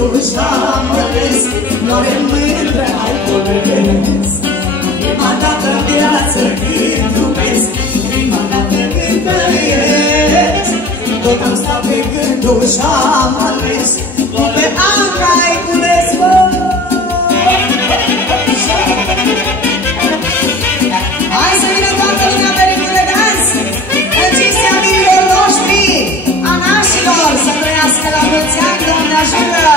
gânduși amăresc, floare mândră ai colesc. Prima dată în viață când iubesc, prima dată când trăiesc, tot am stat pe gânduși amăresc, tu pe Anca ai cules, bă. Hai să vină toată lumea pe ritmul de dans, în cinstea amirilor noștri, a nașilor, să trăiască la mulți ani, Doamne ajută!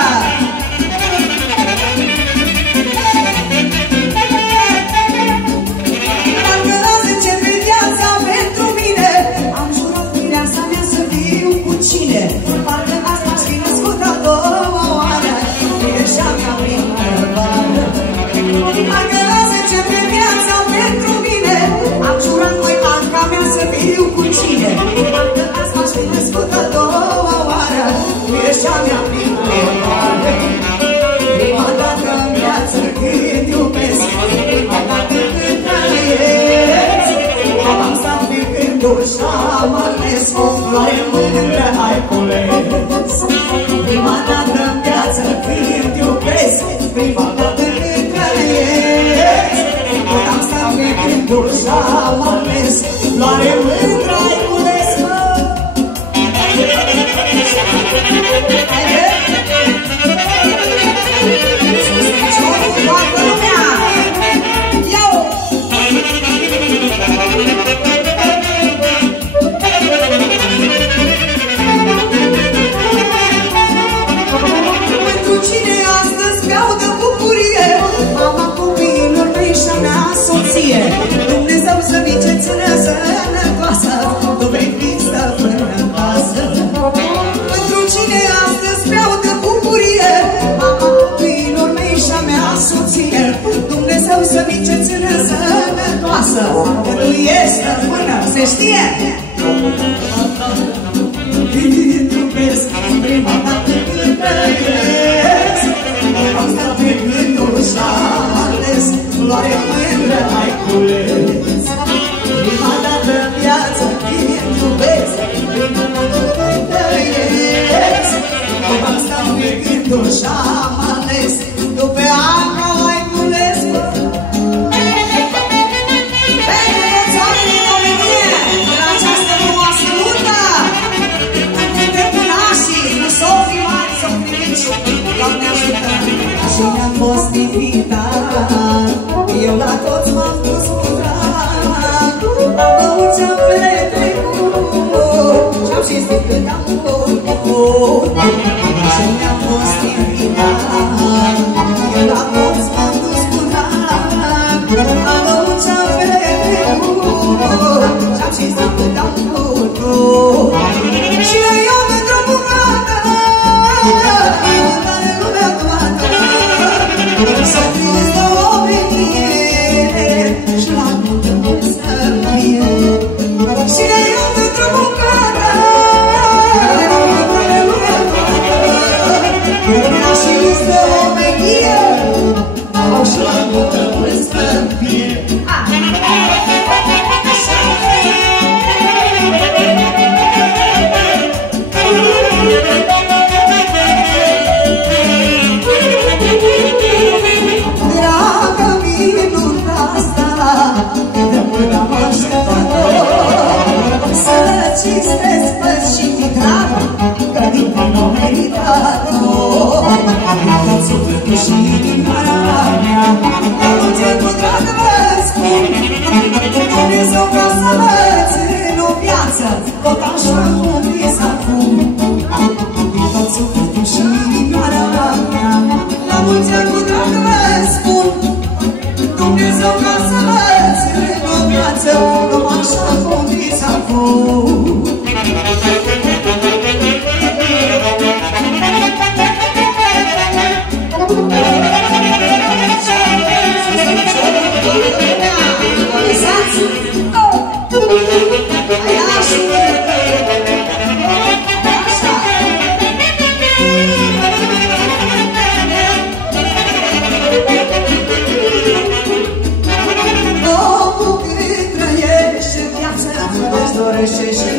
Parcă azi începe viața pentru mine, am jurat viața mea să fiu cu cine, parcă asta aș fi născut a doua oară, ești a mea primăvară. Parcă azi începe viața pentru mine, am jurat voi Anca mea să fiu cu cine, parcă asta aș fi născut a doua oară, ești a mea primăvară. Prima dată în viață când iubesc, prima dată când trăiesc, tot am stat pe gânduri și am ales, o floare mândră ai cules. Prima dată în viață când iubesc, prima dată când trăiesc, tot am stat pe gânduri și am ales, floare mândră ai cules. Toată lumea! Iau! Pentru cine astăzi beau de bucurie, mama copiilor mei și-a mea soție, Dumnezeu să nici țină sănătoasă, tu vei fi stăpână în casă. Pentru cine astăzi beau de bucurie, mama copiilor mei și-a mea soție, Dumnezeu să nici țină sănătoasă, că tu ești stăpână, se știe! Când iubesc, prima dată când trăiesc, am stat pe gânduri și-am ales, floare mândră ai cules. Prima dată în viață când iubesc, prima dată când trăiesc, am stat pe gânduri și-am ales, tu pe Anca ai cules, bă. Pentru toți oamenii România, de la această frumoasă nuntă, între nașii, cu sofii mari sau mici, Doamne ajută! Și mi-am fost invitat, eu la toți m-am dus cu drag, am băut ce-am petrecut, și-am cinstit când am făcut. Și mi-am fost invitat, eu la toți m-am dus cu drag, am băut ce-am petrecut, și-am cinstit când am făcut. Și eu pentru bucată, care lumea toată, să fiți de omenie și la multă să fie. Și eu pentru bucată, care lumea toată, și fiți de omenie și la multă să fie. Dragă minunea asta, de mult am așteptat-o, să cinstesc și cu drag, că din plin o meritat-o. Tot sufletul și inima mea, la mulți ani cu drag vă spun, Dumnezeu vreau să vă țin o viață, tot așa cum vis acum. Tot sufletul și inima mea, la mulți ani cu drag vă spun, Dumnezeu vreau să vă țin o viață, tot așa cum vis acum. Domnul când trăiește viața, îți dorește și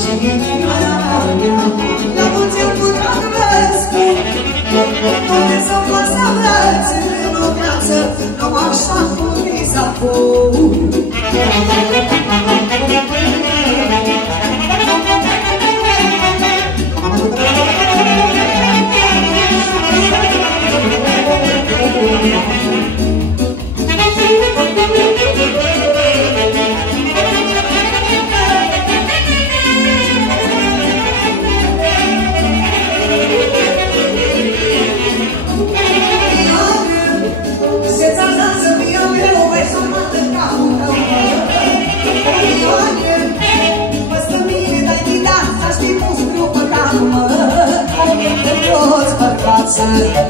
și inima la mulți ani cu drag vă spun, toate să vă aveți în o viață, numai așa cum mi s-a pus.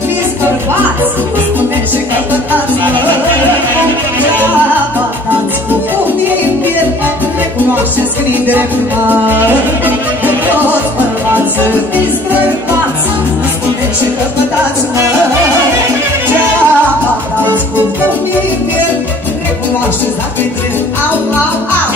Fiți bărbați, spuneți și căpătați-mă, degeaba dați cu fumii în piept, recunoașteți când-i drept, mă. Toți bărbați, fiți bărbați, spuneți și căpătați-mă, degeaba dați cu fumii în piept, recunoașteți dacă-i drept, au, au, au.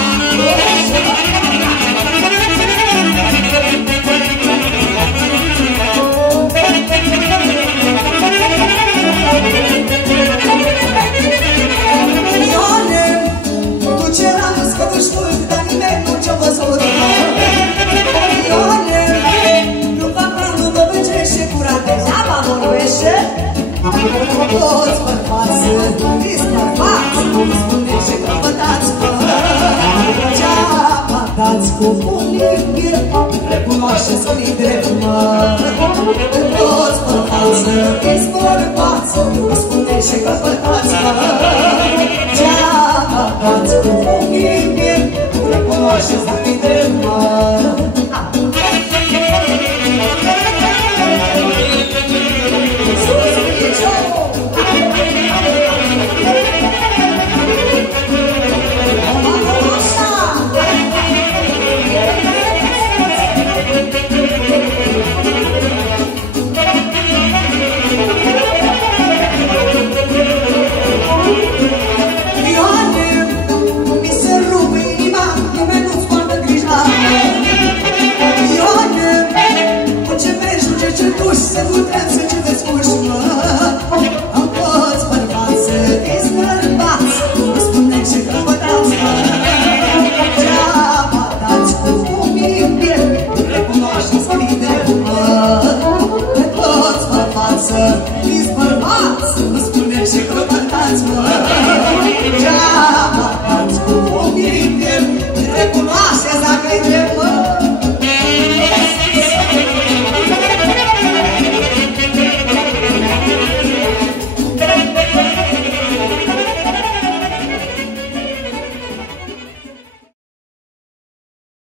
Toți bărbați, fiți bărbați, spuneți și căpătați-mă, degeaba dați cu pumnii în piept, recunoașteți că-i drept, mă. Toți bărbați, fiți bărbați, spuneți și căpătați-mă, degeaba dați cu pumnii în piept, recunoașteți că-i drept, mă. Să putem să ce veți puși-mă. Am toți bărbați, fiți bărbați, spuneți și căpătați-mă, degeaba dați cu fumii în piept, recunoașteți că-i drept, mă. Toți bărbați, fiți bărbați, spuneți și căpătați-mă, degeaba dați cu fumii în piept, recunoașteți dacă-i drept.